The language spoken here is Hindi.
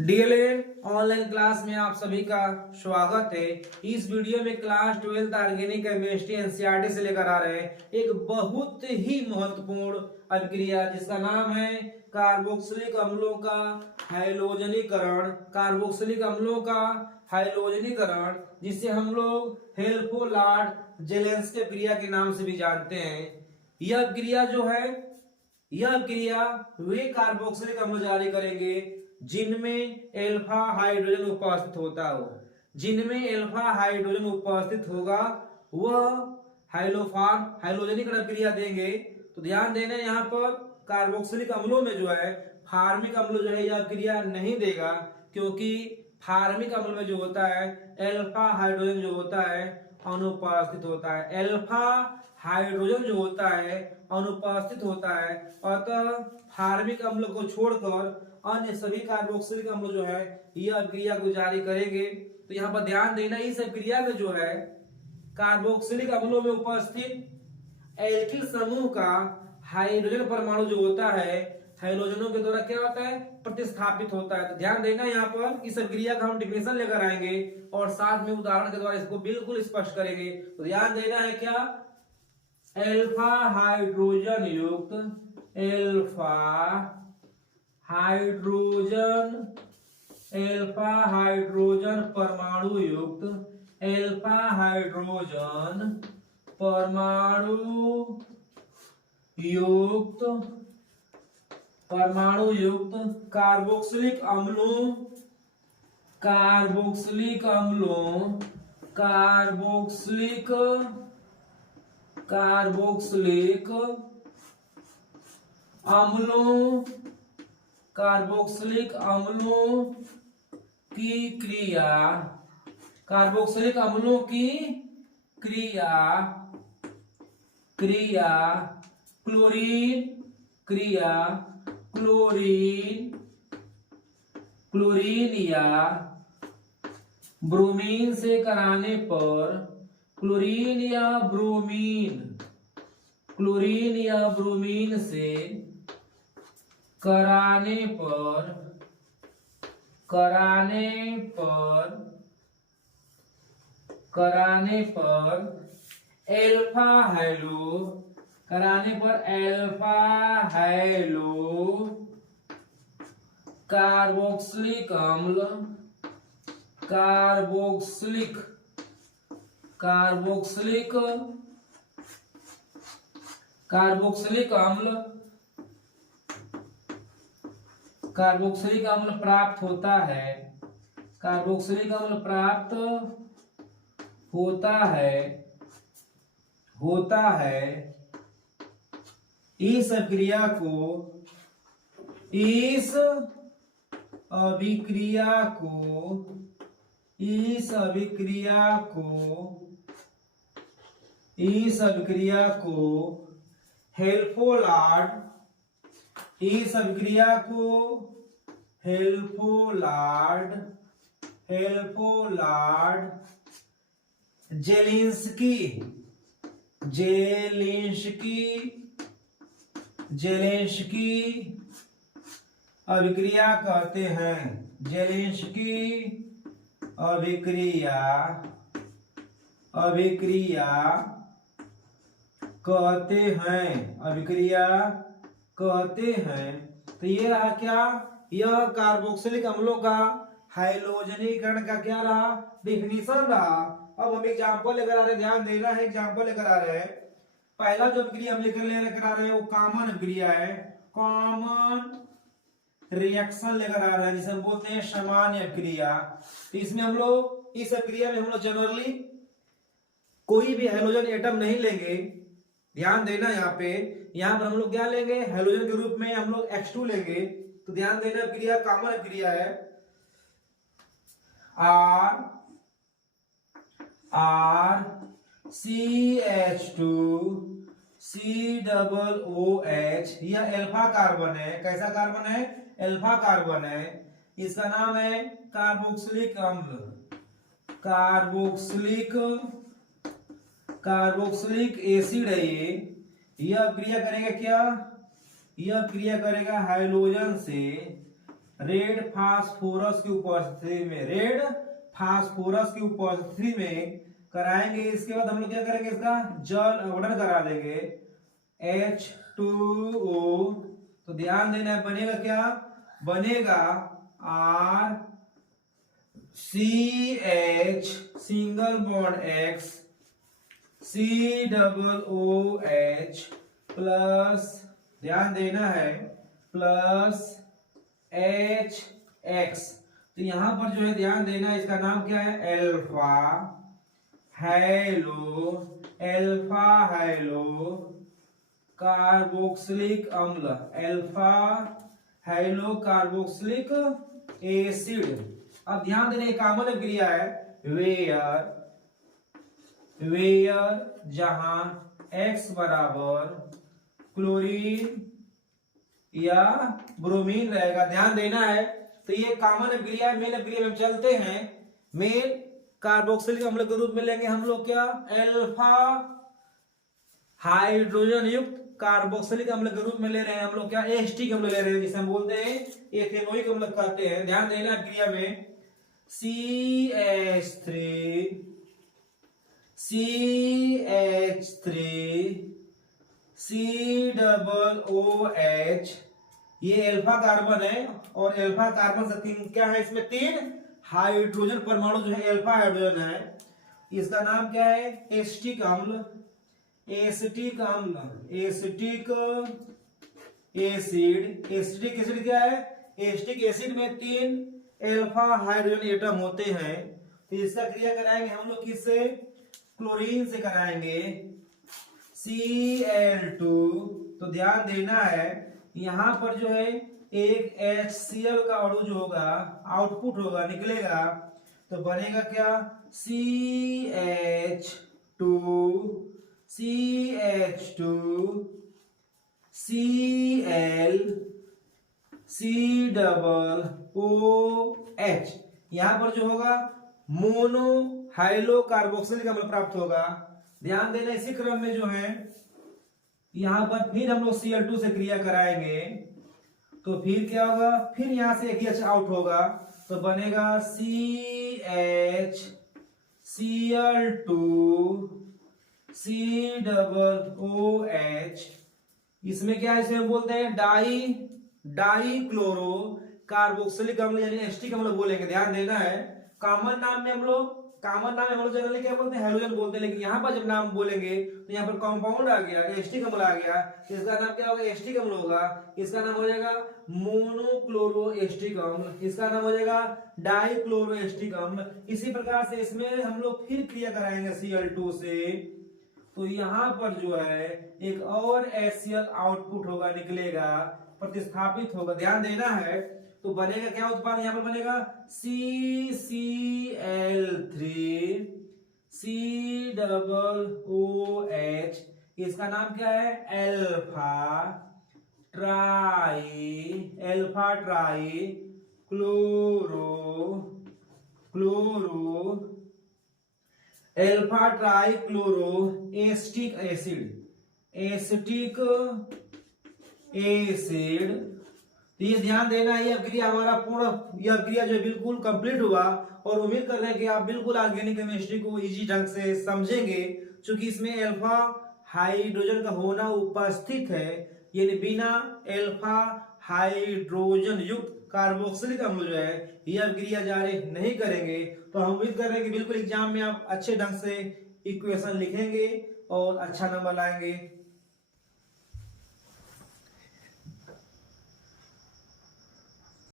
डीएलएड ऑनलाइन क्लास में आप सभी का स्वागत है। इस वीडियो में क्लास 12 ऑर्गेनिक केमिस्ट्री एनसीईआरटी से लेकर आ रहे हैं एक बहुत ही महत्वपूर्ण अभिक्रिया जिसका नाम है कार्बोक्सिलिक अम्लों का हैलोजनीकरण। कार्बोक्सिलिक अम्लों का हैलोजनीकरण जिसे हम लोग हेल्फोलार्ड जेलेंस्की क्रिया के नाम से भी जानते हैं। यह क्रिया जो है यह क्रिया वे कार्बोक्सिलिक अम्ल जारी करेंगे जिनमें अल्फा हाइड्रोजन उपस्थित होता हो। जिनमें अल्फा हाइड्रोजन उपस्थित होगा वह हाइलोजनीकरण क्रिया देंगे। तो ध्यान देना यहाँ पर कार्बोक्सिलिक अम्लों में जो है फार्मिक अम्ल जो है यह क्रिया नहीं देगा, क्योंकि फार्मिक अम्ल में जो होता है अल्फा हाइड्रोजन जो होता है अनुपस्थित होता है। अल्फा हाइड्रोजन जो होता है अनुपस्थित होता है, अतः फार्मिक अम्ल को छोड़कर अन्य सभी कार्बोक्सिलिक अम्ल जो है यह क्रिया को जारी करेंगे। तो यहाँ पर ध्यान देना, इस क्रिया में जो है कार्बोक्सिलिक अम्लों में उपस्थित एल्किल समूह का हाइड्रोजन परमाणु जो होता है हाइड्रोजनों के द्वारा क्या होता है प्रतिस्थापित होता है। तो ध्यान देना यहाँ पर इस क्रिया का हम डिफिनेशन लेकर आएंगे और साथ में उदाहरण के द्वारा इसको बिल्कुल स्पष्ट करेंगे। तो ध्यान देना है क्या, अल्फा हाइड्रोजन युक्त अल्फा हाइड्रोजन परमाणु युक्त अल्फा हाइड्रोजन परमाणु युक्त कार्बोक्सिलिक अम्लों की क्रिया क्लोरीन या ब्रोमीन से कराने पर क्लोरीन या ब्रोमीन से कराने पर अल्फा हाइलो कार्बोक्सिलिक अम्ल प्राप्त होता है। इस अभिक्रिया को हेल्फोलार्ड जेलेंस्की अभिक्रिया कहते हैं। जेलेंस्की अभिक्रिया कहते हैं। तो ये रहा क्या, यह कार्बोक्सिलिक अम्लों का हाइलोजनीकरण का क्या रहा डिफिनीशन रहा। अब हम एग्जांपल लेकर आ रहे हैं, ध्यान देना है, एग्जांपल लेकर आ रहे हैं। पहला जो अभिक्रिया हम लेकर आ रहे हैं वो कॉमन अभिक्रिया है, कॉमन रिएक्शन लेकर आ रहे हैं जिसे हम बोलते हैं सामान्य अभिक्रिया। तो इसमें हम लोग इस अभिक्रिया में हम लोग जनरली कोई भी हैलोजन एटम नहीं लेंगे। ध्यान देना यहाँ पर हम लोग क्या लेंगे, हैलोजन के रूप में हम लोग H2 लेंगे। तो ध्यान देना क्रिया कॉमन क्रिया है, RCH2COOH। यह अल्फा कार्बन है। कैसा कार्बन है, अल्फा कार्बन है। इसका नाम है कार्बोक्सिलिक अम्ल। कार्बोक्सिलिक एसिड है ये। यह क्रिया करेगा क्या, यह क्रिया करेगा हाइड्रोजन से रेड फास्फोरस की उपस्थिति में, रेड फास्फोरस की उपस्थिति में कराएंगे। इसके बाद हम लोग क्या करेंगे, इसका जल अवरण करा देंगे H2O। तो ध्यान देना है, बनेगा क्या, बनेगा RCH single bond X COOH plus, ध्यान देना है, प्लस HX। तो यहां पर जो है ध्यान देना है, इसका नाम क्या है, एल्फा हाइलो कार्बोक्सिलिक अम्ल, एल्फा हाइलो कार्बोक्सिलिक एसिड। अब ध्यान देना, कॉमन अभिक्रिया है वेयर जहां X बराबर क्लोरीन या ब्रोमीन रहेगा। ध्यान देना है, तो ये कॉमन अभिक्रिया, मेन अभिक्रिया में चलते हैं। मेन कार्बोक्सिलिक अम्ल के रूप में लेंगे हम लोग क्या, एल्फा हाइड्रोजन युक्त कार्बोक्सिलिक अम्ल के रूप में ले रहे हैं हम लोग क्या, एस्टिक अम्ल ले रहे हैं, जिसे हम बोलते हैं एथेनोइक अम्ल कहते हैं। ध्यान देना क्रिया में CH3COOH, ये एल्फा कार्बन है, और एल्फा कार्बन से तीन क्या है, इसमें 3 हाइड्रोजन परमाणु जो है एल्फा हाइड्रोजन है। इसका नाम क्या है, एस्टिक अम्ल, एसिटिक एसिड क्या है, एसिटिक एसिड में 3 एल्फा हाइड्रोजन एटम होते हैं। तो इसका क्रिया कराएंगे हम लोग किससे, क्लोरीन से कराएंगे Cl2। तो ध्यान देना है, यहां पर जो है एक HCl का अणु जो होगा, आउटपुट होगा, निकलेगा, तो बनेगा क्या, CH2 Cl COOH। यहां पर जो होगा मोनो हाइलो कार्बोक्सिलिक अम्ल प्राप्त होगा। ध्यान देना, इसी क्रम में जो है यहां पर फिर हम लोग Cl2 से क्रिया कराएंगे, तो फिर क्या होगा, फिर यहां से एक H आउट होगा, तो बनेगा CH Cl2 COOH। इसमें क्या है, इसे हम बोलते हैं डाई क्लोरो कार्बोक्सिलिक अम्ल यानी एस्टिक अम्ल बोलेंगे। ध्यान देना है, कॉमन नाम में हम लोग जनरली क्या बोलते हैं, हाइड्रोजन बोलते हैं, लेकिन यहाँ पर जब नाम बोलेंगे तो यहाँ पर कंपाउंड आ गया, एस्टिक अम्ल आ गया, इसका नाम क्या होगा, एस्टिक अम्ल होगा। इसका नाम हो जाएगा मोनोक्लोरो एस्टिक अम्ल, इसका नाम हो जाएगा डाइक्लोरो एस्टिक अम्ल। इसी प्रकार से इसमें हम लोग फिर क्रिया कराएंगे Cl2 से, तो यहाँ पर जो है एक और HCl आउटपुट होगा, निकलेगा, प्रतिस्थापित होगा। ध्यान देना है, तो बनेगा क्या उत्पाद, यहाँ पर बनेगा CCl3 COOH। इसका नाम क्या है, alpha try chloro acetic acid. तो ये ध्यान देना, ये अभिक्रिया हमारा पूर्ण, यह अभिक्रिया जो बिल्कुल कंप्लीट हुआ, और उम्मीद कर रहे हैं कि आप बिल्कुल ऑर्गेनिक केमिस्ट्री को इजी ढंग से समझेंगे, क्योंकि इसमें अल्फा हाइड्रोजन का होना उपस्थित है, यानी बिना अल्फा हाइड्रोजन युक्त कार्बोक्सिलिक अम्ल जो है यह अभिक्रिया जारी नहीं करेंगे। तो हम उम्मीद कर रहे हैं कि बिल्कुल एग्जाम में आप अच्छे ढंग से इक्वेशन लिखेंगे और अच्छा नंबर लाएंगे।